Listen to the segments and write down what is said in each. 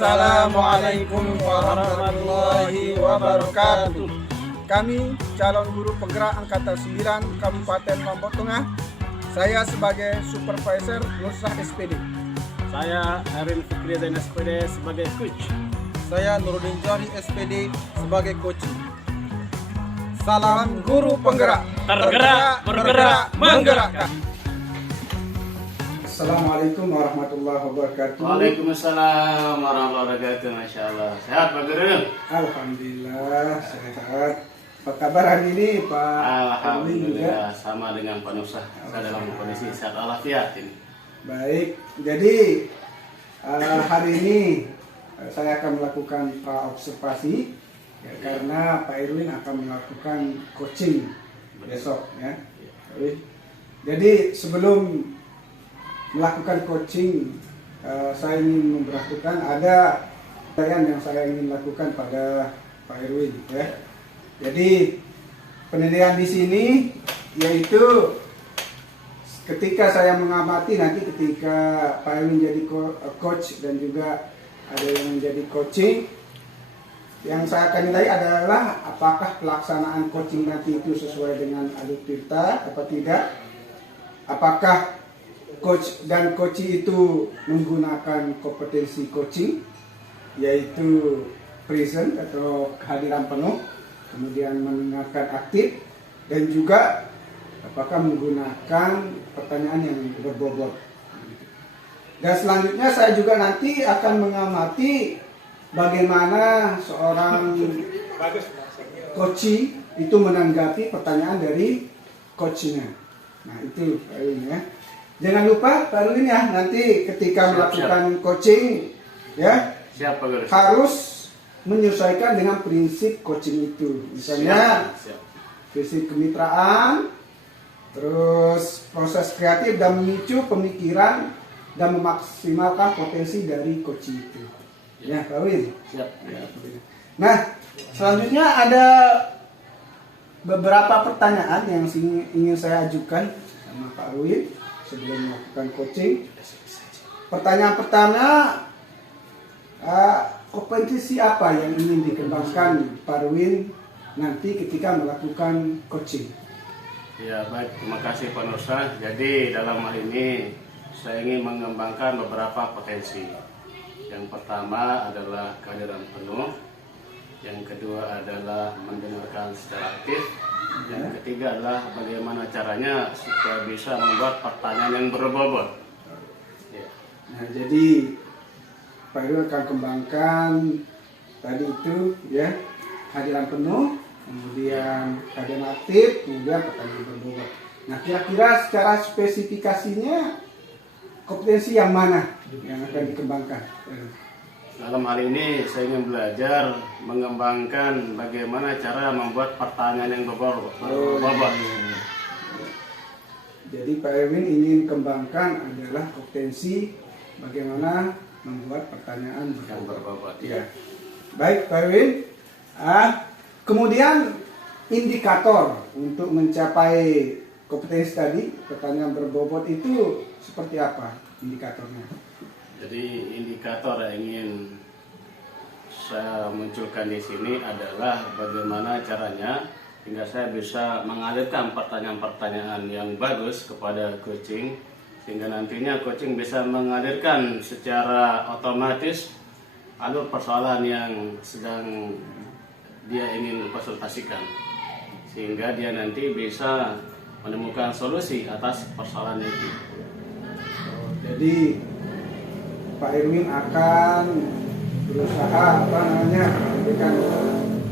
Assalamualaikum warahmatullahi wabarakatuh. Kami calon guru penggerak Angkatan 9 Kabupaten Lombok Tengah. Saya sebagai Supervisor Nursah SPD. Saya Arin Fikri dan SPD sebagai coach. Saya Nurudin Jari SPD sebagai coach. Salam guru penggerak. Tergerak, bergerak, menggerakkan. Assalamualaikum warahmatullahi wabarakatuh. Waalaikumsalam warahmatullahi wabarakatuh. Masya Allah. Sehat Pak Guru? Alhamdulillah sehat. Apa kabar hari ini Pak? Alhamdulillah sama dengan Pak Nusah. Saya dalam kondisi sehat walafiat ini. Baik, jadi hari ini saya akan melakukan observasi ya, karena Pak Irwin akan melakukan coaching besok ya. Jadi sebelum melakukan coaching, saya ingin memperhatikan ada penilaian yang saya ingin lakukan pada Pak Irwin ya. Jadi penilaian di sini yaitu ketika saya mengamati nanti ketika Pak Irwin jadi coach dan juga ada yang menjadi coaching, yang saya akan nilai adalah apakah pelaksanaan coaching nanti itu sesuai dengan alur tirta atau tidak, apakah coach dan coachee itu menggunakan kompetensi coaching yaitu present atau kehadiran penuh, kemudian mendengarkan aktif, dan juga apakah menggunakan pertanyaan yang berbobot. Dan selanjutnya saya juga nanti akan mengamati bagaimana seorang coachee itu menanggapi pertanyaan dari coachnya. Nah itu ini ya. Jangan lupa Pak Irwin ya, nanti ketika melakukan coaching ya, harus menyesuaikan dengan prinsip coaching itu. Misalnya prinsip kemitraan, terus proses kreatif dan memicu pemikiran dan memaksimalkan potensi dari coaching itu. Ya Pak Irwin. Nah selanjutnya ada beberapa pertanyaan yang ingin saya ajukan sama Pak Irwin sebelum melakukan coaching. Pertanyaan pertama, kompetensi apa yang ingin dikembangkan Pak Irwin nanti ketika melakukan coaching? Ya baik, terima kasih Pak Nursah. Jadi dalam hal ini saya ingin mengembangkan beberapa potensi. Yang pertama adalah kehadiran penuh. Yang kedua adalah mendengarkan secara aktif. Yang ketiga adalah bagaimana caranya supaya bisa membuat pertanyaan yang berbobot. Ya. Nah, jadi Pak Irwin akan kembangkan tadi itu ya, kehadiran penuh, kemudian kehadiran aktif, kemudian pertanyaan berbobot. Nah, kira-kira secara spesifikasinya kompetensi yang mana yang akan dikembangkan? Dalam hal ini saya ingin belajar mengembangkan bagaimana cara membuat pertanyaan yang berbobot. Jadi Pak Irwin ingin kembangkan adalah kompetensi bagaimana membuat pertanyaan yang berbobot. Ya. Baik Pak Irwin. Kemudian indikator untuk mencapai kompetensi tadi pertanyaan berbobot itu seperti apa indikatornya? Jadi indikator yang ingin saya munculkan di sini adalah bagaimana caranya hingga saya bisa mengalirkan pertanyaan-pertanyaan yang bagus kepada coaching, sehingga nantinya coaching bisa mengalirkan secara otomatis alur persoalan yang sedang dia ingin konsultasikan, sehingga dia nanti bisa menemukan solusi atas persoalan itu. Jadi Pak Irwin akan berusaha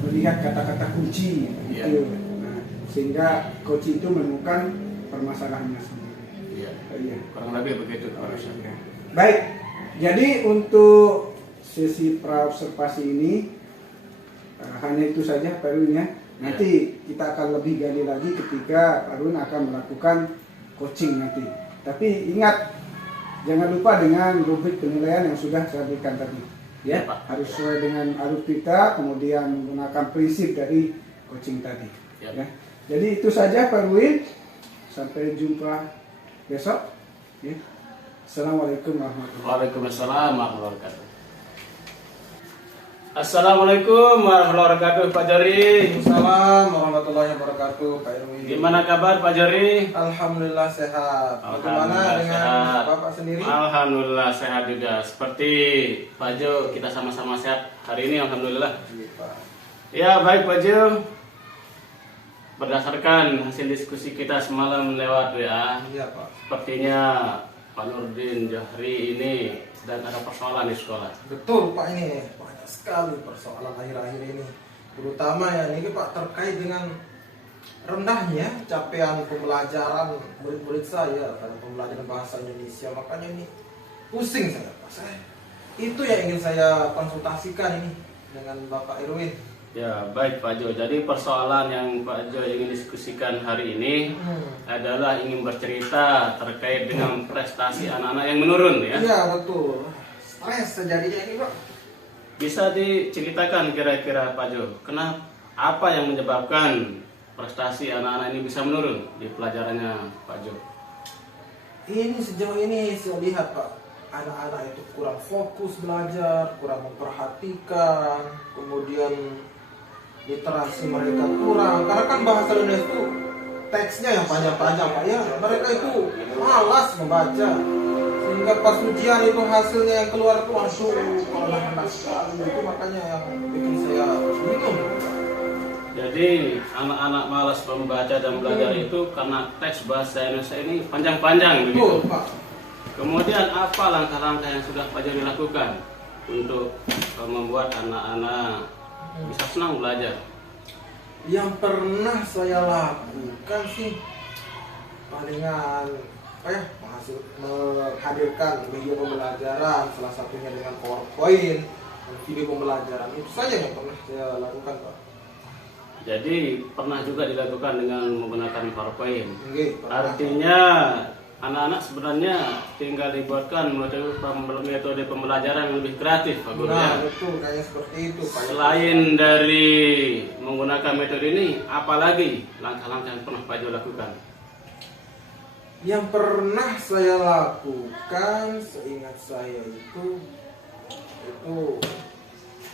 melihat kata-kata kunci gitu. Nah, sehingga coach itu menemukan permasalahannya sendiri. Iya. Kurang lebih begitu. Baik. Jadi untuk sesi praobservasi ini hanya itu saja Pak Irwin ya. Nanti kita akan lebih gali lagi ketika Pak Irwin akan melakukan coaching nanti. Tapi ingat, jangan lupa dengan rubrik penilaian yang sudah saya berikan tadi. Ya, harus sesuai dengan alur kita, kemudian menggunakan prinsip dari coaching tadi. Ya. Jadi itu saja Pak Irwin. Sampai jumpa besok. Ya. Assalamualaikum warahmatullahi wabarakatuh. Waalaikumsalam warahmatullahi wabarakatuh. Assalamualaikum warahmatullahi wabarakatuh, Pak Jori. Waalaikumsalam warahmatullahi wabarakatuh, Pak Irwin. Gimana kabar Pak Jori? Alhamdulillah sehat. Bagaimana Alhamdulillah dengan sehat. Bapak sendiri? Alhamdulillah sehat juga. Seperti Pak Jo, kita sama-sama sehat hari ini, alhamdulillah. Iya, Pak. Ya baik Pak Jo. Berdasarkan hasil diskusi kita semalam lewat WA, Iya, Pak. sepertinya Pak Nurdin Johri ini sedang ada persoalan di sekolah. Betul, Pak, ini banyak sekali persoalan akhir-akhir ini. Terutama ya ini Pak terkait dengan rendahnya capaian pembelajaran murid-murid saya pada pembelajaran bahasa Indonesia. Makanya ini pusing saya, Pak. Itu yang ingin saya konsultasikan ini dengan Bapak Irwin. Ya baik Pak Jo, jadi persoalan yang Pak Jo ingin diskusikan hari ini adalah ingin bercerita terkait dengan prestasi anak-anak yang menurun ya. Iya, betul. Stres terjadinya ini, Pak. Bisa diceritakan kira-kira Pak Jo, kenapa, apa yang menyebabkan prestasi anak-anak ini bisa menurun di pelajarannya Pak Jo? Ini sejauh ini saya lihat, Pak, anak-anak itu kurang fokus belajar, kurang memperhatikan, kemudian literasi mereka kurang. Karena kan bahasa Indonesia itu teksnya yang panjang-panjang, Pak, ya. Mereka itu malas membaca. Sehingga pas ujian itu hasilnya yang keluar itu langsung anak sekali. Itu makanya yang bikin saya bingung. Jadi anak-anak malas membaca dan belajar itu karena teks bahasa Indonesia ini panjang-panjang begitu. Betul, Pak. Kemudian apa langkah-langkah yang sudah Pak Joni lakukan untuk membuat anak-anak bisa senang belajar? Yang pernah saya lakukan sih palingan menghadirkan media pembelajaran, salah satunya dengan PowerPoint dan video pembelajaran. Itu saja yang pernah saya lakukan, Pak. Jadi pernah juga dilakukan dengan menggunakan PowerPoint. Nggih, pernah. Artinya anak-anak sebenarnya tinggal dibuatkan metode pembelajaran yang lebih kreatif, Pak Guru Nah, ya. betul, kayaknya seperti itu, Pak. Selain dari menggunakan metode ini, apalagi langkah-langkah yang pernah Pak Jo lakukan? Yang pernah saya lakukan, seingat saya itu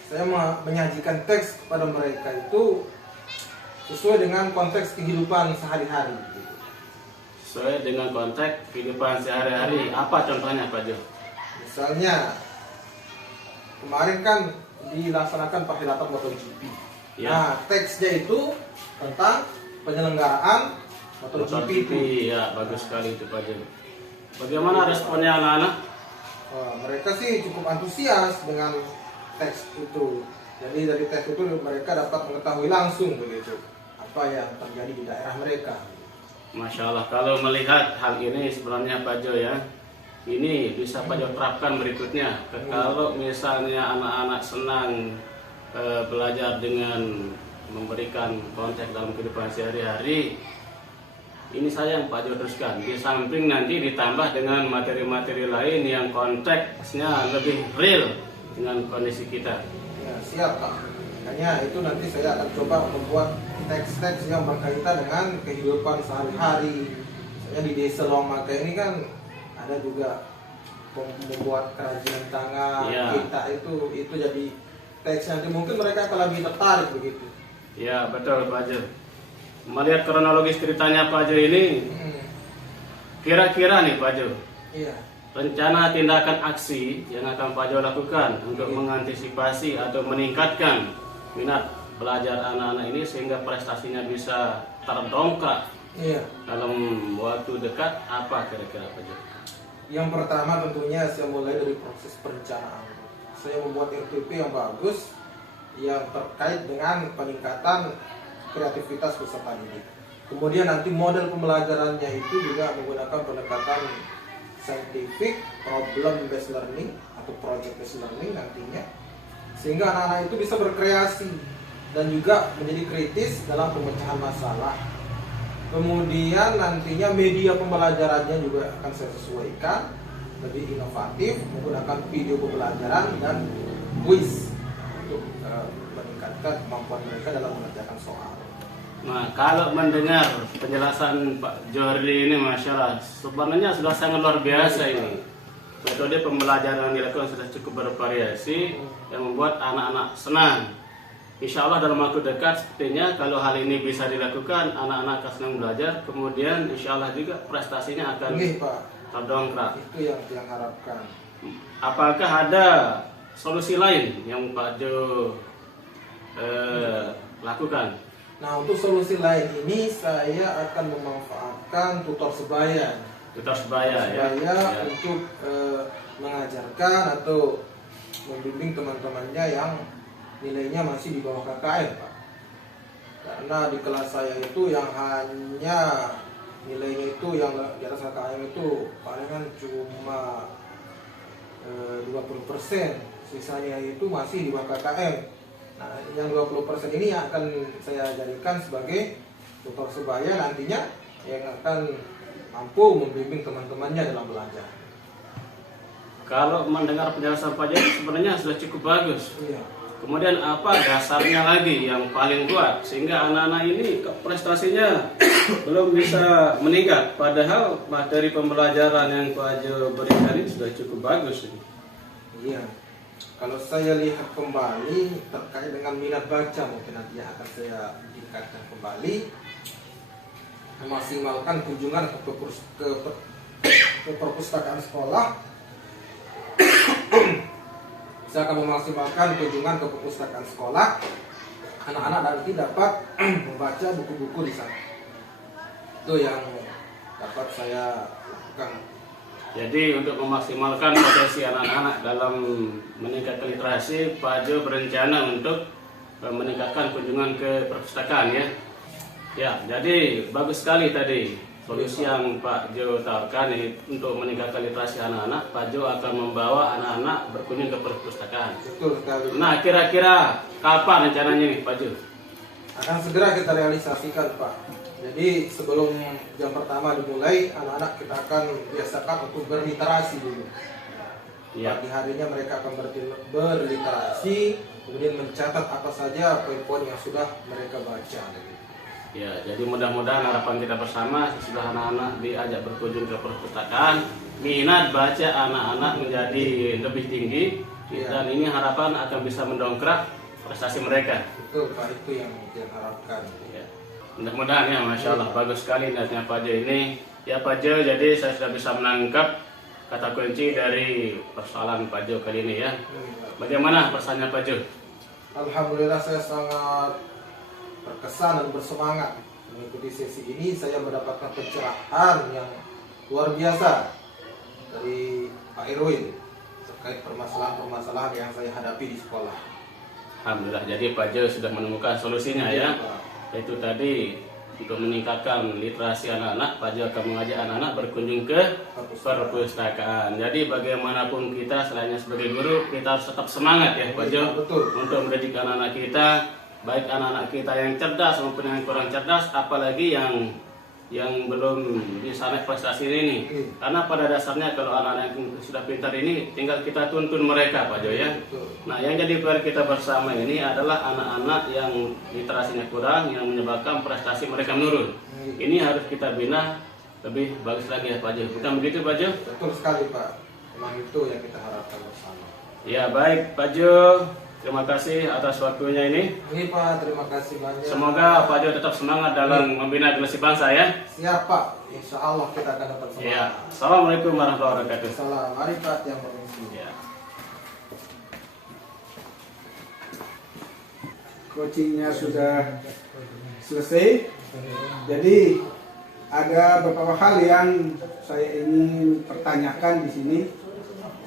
saya menyajikan teks kepada mereka itu sesuai dengan konteks kehidupan sehari-hari. Sesuai dengan konteks kehidupan sehari-hari. Apa contohnya Pak Jo? Misalnya kemarin kan dilaksanakan perhelatan MotoGP. Ya. Nah, teksnya itu tentang penyelenggaraan MotoGP itu. Ya, bagus sekali itu Pak Jo. Bagaimana responnya anak-anak? Wah, mereka sih cukup antusias dengan teks itu. Jadi dari teks itu mereka dapat mengetahui langsung begitu apa yang terjadi di daerah mereka. Masya Allah, kalau melihat hal ini sebenarnya Pak Jo ya, ini bisa Pak Jo terapkan berikutnya. Kalau misalnya anak-anak senang belajar dengan memberikan konteks dalam kehidupan sehari-hari, ini saya yang Pak Jo teruskan. Di samping nanti ditambah dengan materi-materi lain yang konteksnya lebih real dengan kondisi kita. Ya, siap, Pak. Makanya itu nanti saya akan coba membuat teks-teks yang berkaitan dengan kehidupan sehari-hari. Misalnya di Desa Lomaka ini kan ada juga membuat kerajinan tangan. Ya. Kita itu jadi teks nanti mungkin mereka akan lebih tertarik begitu. Ya betul Pak Jo. Melihat kronologis ceritanya Pak Jo ini, kira-kira nih Pak Jo, Iya. rencana tindakan aksi yang akan Pak Jo lakukan untuk mengantisipasi atau meningkatkan minat belajar anak-anak ini sehingga prestasinya bisa terdongkrak Iya. dalam waktu dekat, apa kira-kira Pak Jo? Yang pertama tentunya saya mulai dari proses perencanaan. Saya membuat RTP yang bagus yang terkait dengan peningkatan kreativitas peserta didik. Kemudian nanti model pembelajarannya itu juga menggunakan pendekatan scientific, problem based learning atau project based learning nantinya, sehingga anak-anak itu bisa berkreasi dan juga menjadi kritis dalam pemecahan masalah. Kemudian nantinya media pembelajarannya juga akan saya sesuaikan lebih inovatif menggunakan video pembelajaran dan quiz untuk meningkatkan kemampuan mereka dalam mengerjakan soal. Nah, kalau mendengar penjelasan Pak Johri ini, Masya Allah, sebenarnya sudah sangat luar biasa ini. metode pembelajaran yang dilakukan sudah cukup bervariasi yang membuat anak-anak senang. Insya Allah dalam waktu dekat sepertinya kalau hal ini bisa dilakukan, anak-anak akan senang belajar, kemudian insya Allah juga prestasinya akan Ini Pak, terdongkrak. itu yang harapkan. Apakah ada solusi lain yang Pak Jo lakukan? Nah, untuk solusi lain ini saya akan memanfaatkan tutor sebaya. Tutor sebaya ya. Untuk mengajarkan atau membimbing teman-temannya yang nilainya masih di bawah KKM, Pak. Karena di kelas saya itu yang hanya nilainya itu yang di atas KKM itu palingan cuma 20%, sisanya itu masih di bawah KKM. Nah, yang 20% ini akan saya jadikan sebagai tutor sebaya nantinya yang akan mampu membimbing teman-temannya dalam belajar. Kalau mendengar penjelasan Pak Jo sebenarnya sudah cukup bagus. Iya. Kemudian apa dasarnya lagi yang paling kuat sehingga anak-anak ini prestasinya belum bisa meningkat, padahal materi pembelajaran yang Pak Jo berikan ini sudah cukup bagus. Iya. Kalau saya lihat kembali terkait dengan minat baca, mungkin nanti akan saya tingkatkan kembali, memaksimalkan kunjungan ke perpustakaan sekolah. Saya akan memaksimalkan kunjungan ke perpustakaan sekolah. Anak-anak nanti dapat membaca buku-buku di sana. Itu yang dapat saya lakukan. Jadi untuk memaksimalkan potensi anak-anak dalam meningkatkan literasi, Pak Jo berencana untuk meningkatkan kunjungan ke perpustakaan ya. Ya, jadi bagus sekali tadi solusi yang Pak Jo tawarkan ini untuk meningkatkan literasi anak-anak. Pak Jo akan membawa anak-anak berkunjung ke perpustakaan. Betul sekali. Nah, kira-kira kapan rencananya nih Pak Jo? Akan segera kita realisasikan, Pak. Jadi sebelum jam pertama dimulai, anak-anak kita akan biasakan untuk berliterasi dulu. Ya. Pagi harinya mereka akan berliterasi, kemudian mencatat apa saja poin-poin yang sudah mereka baca. Ya, jadi mudah-mudahan harapan kita bersama sesudah anak-anak diajak berkunjung ke perpustakaan, minat baca anak-anak menjadi lebih tinggi, dan ini harapan akan bisa mendongkrak prestasi mereka. Betul, Pak, itu yang diharapkan. Ya. Mudah-mudahan ya, Masya Allah, bagus sekali niatnya Pak Jo ini. Ya Pak Jo, jadi saya sudah bisa menangkap kata kunci dari persoalan Pak Jo kali ini ya. Bagaimana pesannya Pak Jo? Alhamdulillah saya sangat terkesan dan bersemangat mengikuti sesi ini. Saya mendapatkan pencerahan yang luar biasa dari Pak Irwin terkait permasalahan-permasalahan yang saya hadapi di sekolah. Alhamdulillah, jadi Pak Jo sudah menemukan solusinya ya. Yaitu tadi untuk meningkatkan literasi anak-anak, Pak Jo akan mengajak anak-anak berkunjung ke perpustakaan. Jadi bagaimanapun kita selainnya sebagai guru, kita harus tetap semangat ya Pak Jo untuk mendidik anak-anak kita, baik anak-anak kita yang cerdas maupun yang kurang cerdas, apalagi yang belum bisa naik prestasi ini. Karena pada dasarnya kalau anak-anak yang sudah pintar ini tinggal kita tuntun mereka Pak Jo ya. Nah, yang jadi PR kita bersama ini adalah anak-anak yang literasinya kurang, yang menyebabkan prestasi mereka menurun. Ini harus kita bina lebih bagus lagi ya Pak Jo. Bukan begitu Pak Jo? Betul sekali Pak. Memang itu yang kita harapkan bersama. Ya baik Pak Jo. Terima kasih atas waktunya ini. Ini Pak, terima kasih banyak. Semoga Pak Jo tetap semangat dalam membina generasi bangsa ya. Siap Pak, insya Allah kita akan dapat semangat. Ya. Assalamualaikum warahmatullahi wabarakatuh. Salam, mari Pak yang permisi. Ya. Coachingnya sudah selesai. Jadi ada beberapa hal yang saya ingin pertanyakan di sini.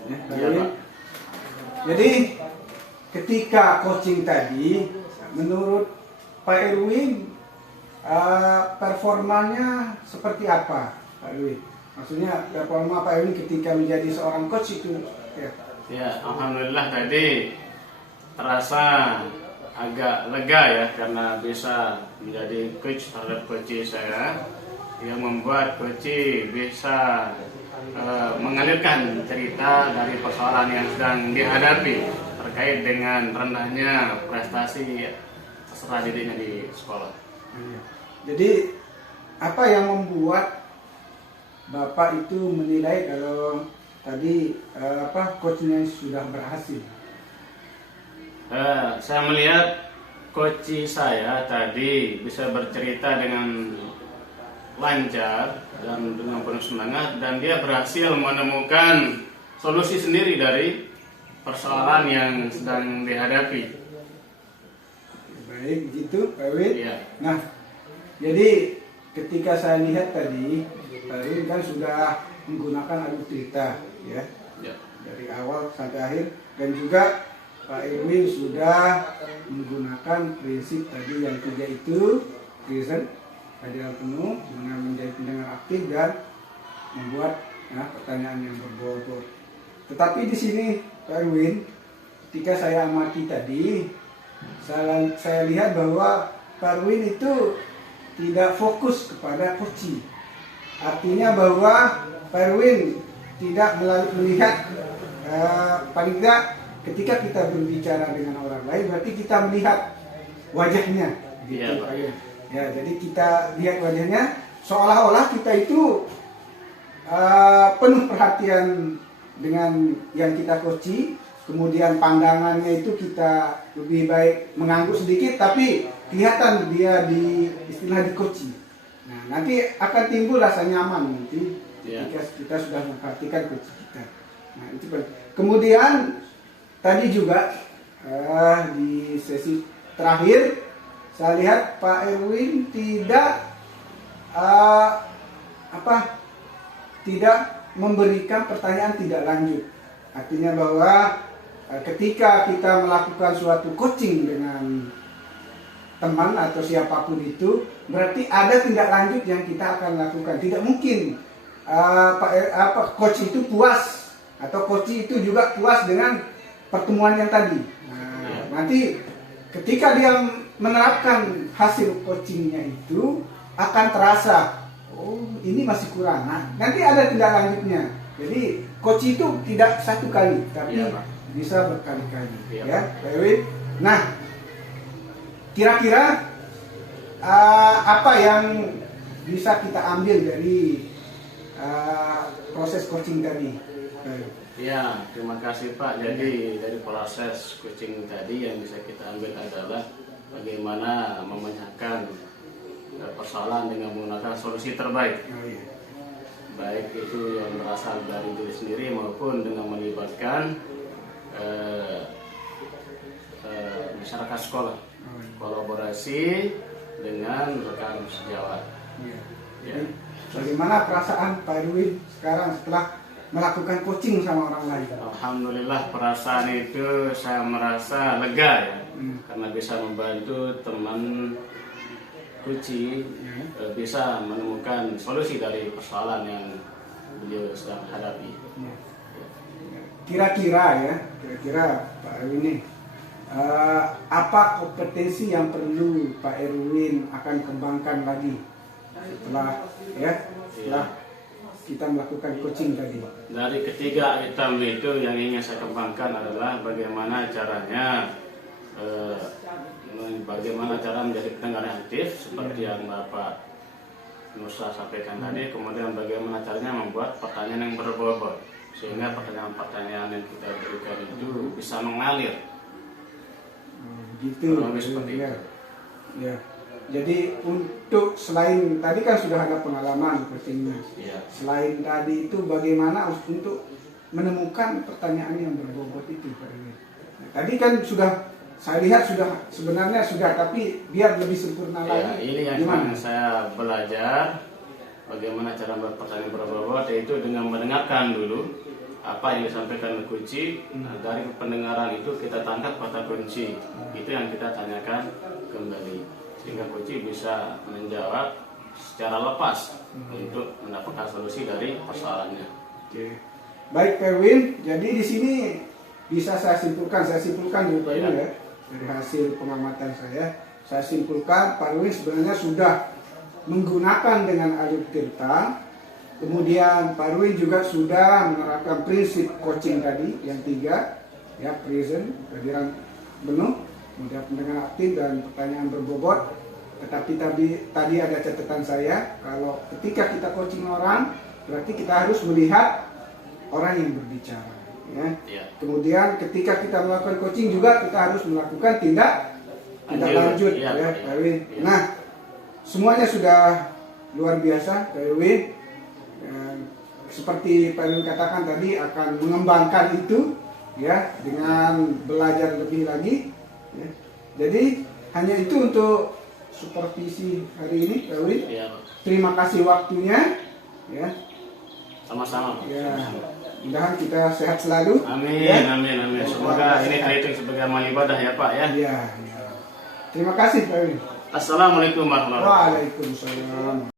Ya, Iya, Pak. Jadi ketika coaching tadi, menurut Pak Irwin performanya seperti apa, Pak Irwin? Maksudnya performa Pak Irwin ketika menjadi seorang coach itu? Ya, alhamdulillah tadi terasa agak lega ya karena bisa menjadi coach terhadap coach saya yang membuat coach bisa mengalirkan cerita dari persoalan yang sedang dihadapi terkait dengan rendahnya prestasi peserta didiknya di sekolah. Jadi apa yang membuat Bapak itu menilai kalau tadi coachnya sudah berhasil? Saya melihat coach saya tadi bisa bercerita dengan lancar dan dengan penuh semangat, dan dia berhasil menemukan solusi sendiri dari persoalan yang sedang dihadapi. Baik, gitu Pak Erwin. Iya. Nah, jadi ketika saya lihat tadi, Pak Erwin kan sudah menggunakan alur cerita, ya, Ya. dari awal sampai akhir, dan juga Pak Erwin sudah menggunakan prinsip tadi yang 3 itu, present, hadir penuh, dengan menjadi pendengar aktif dan membuat pertanyaan yang berbobot. Tetapi di sini Pak Erwin, ketika saya amati tadi, saya lihat bahwa Pak Erwin itu tidak fokus kepada coaching. Artinya bahwa Pak Erwin tidak melihat, paling tidak ketika kita berbicara dengan orang lain, berarti kita melihat wajahnya. Gitu, Iya, Pak Erwin. Ya, jadi kita lihat wajahnya, seolah-olah kita itu penuh perhatian dengan yang kita coaching. Kemudian pandangannya itu kita lebih baik mengangguk sedikit, tapi kelihatan dia di istilah di coaching. Nah, nanti akan timbul rasa nyaman nanti ketika kita sudah memperhatikan coaching kita. Nah, itu kemudian tadi juga di sesi terakhir saya lihat Pak Erwin tidak tidak memberikan pertanyaan tidak lanjut. Artinya bahwa ketika kita melakukan suatu coaching dengan teman atau siapapun itu, berarti ada tindak lanjut yang kita akan lakukan. Tidak mungkin coach itu puas atau coach itu juga puas dengan pertemuan yang tadi. Nah, nanti ketika dia menerapkan hasil coachingnya itu akan terasa, oh ini masih kurang. Nah, nanti ada tindak lanjutnya. Jadi coach itu tidak satu kali, tapi bisa berkali-kali. Ya, Pak Erwin. Nah, kira-kira apa yang bisa kita ambil dari proses coaching tadi? Ya, terima kasih Pak. Jadi dari proses coaching tadi yang bisa kita ambil adalah bagaimana memecahkan persoalan dengan menggunakan solusi terbaik. Baik itu yang berasal dari diri sendiri maupun dengan melibatkan masyarakat sekolah. Kolaborasi dengan rekan sejawat. Jadi, bagaimana perasaan Pak Erwin sekarang setelah melakukan coaching sama orang lain? Alhamdulillah, perasaan itu saya merasa lega ya, karena bisa membantu teman coaching bisa menemukan solusi dari persoalan yang beliau sedang hadapi. Kira-kira Pak Erwin ini, apa kompetensi yang perlu Pak Erwin akan kembangkan lagi setelah kita melakukan coaching tadi? Dari ketiga item itu yang ingin saya kembangkan adalah bagaimana caranya menjadi pendengar yang aktif seperti yang Bapak Nusa sampaikan tadi. Kemudian bagaimana caranya membuat pertanyaan yang berbobot sehingga pertanyaan-pertanyaan yang kita berikan itu bisa mengalir. Gitu. Ya. Jadi untuk selain tadi kan sudah ada pengalaman coachingnya. Selain tadi itu bagaimana untuk menemukan pertanyaan yang berbobot itu Pak Erwin? Nah, tadi kan sudah saya lihat sebenarnya sudah, tapi biar lebih sempurna lagi. Ini yang gimana? Saya belajar bagaimana cara berpertanyaan berbobot, yaitu dengan mendengarkan dulu apa yang disampaikan kunci. Dari pendengaran itu kita tangkap kata kunci. Itu yang kita tanyakan kembali sehingga kunci bisa menjawab secara lepas untuk mendapatkan solusi dari persoalannya. Oke. Baik Pak Erwin, jadi di sini bisa saya simpulkan dulu Pak Erwin ya. Dari hasil pengamatan saya simpulkan Pak Erwin sebenarnya sudah menggunakan dengan alur cerita. Kemudian Pak Erwin juga sudah menerapkan prinsip coaching tadi yang 3, ya, present, kehadiran penuh, kemudian pendengar aktif dan pertanyaan berbobot. Tetapi tadi ada catatan saya, kalau ketika kita coaching orang, berarti kita harus melihat orang yang berbicara. Ya. Ya. Kemudian ketika kita melakukan coaching juga kita harus melakukan tindak lanjut, Iya, ya, iya. Pak Erwin. Iya. Nah, semuanya sudah luar biasa, Pak Erwin. Seperti Pak Erwin katakan tadi akan mengembangkan itu, ya, dengan belajar lebih lagi. Ya. Jadi hanya itu untuk supervisi hari ini, Pak Erwin. Iya, Terima kasih waktunya, ya. sama-sama. Ya, mudah-mudahan kita sehat selalu. Amin, Ya. amin, amin. Semoga ini terhitung sebagai amal ibadah ya Pak ya. Ya, ya. Terima kasih, Pak Erwin. Assalamualaikum warahmatullahi wabarakatuh. Waalaikumsalam.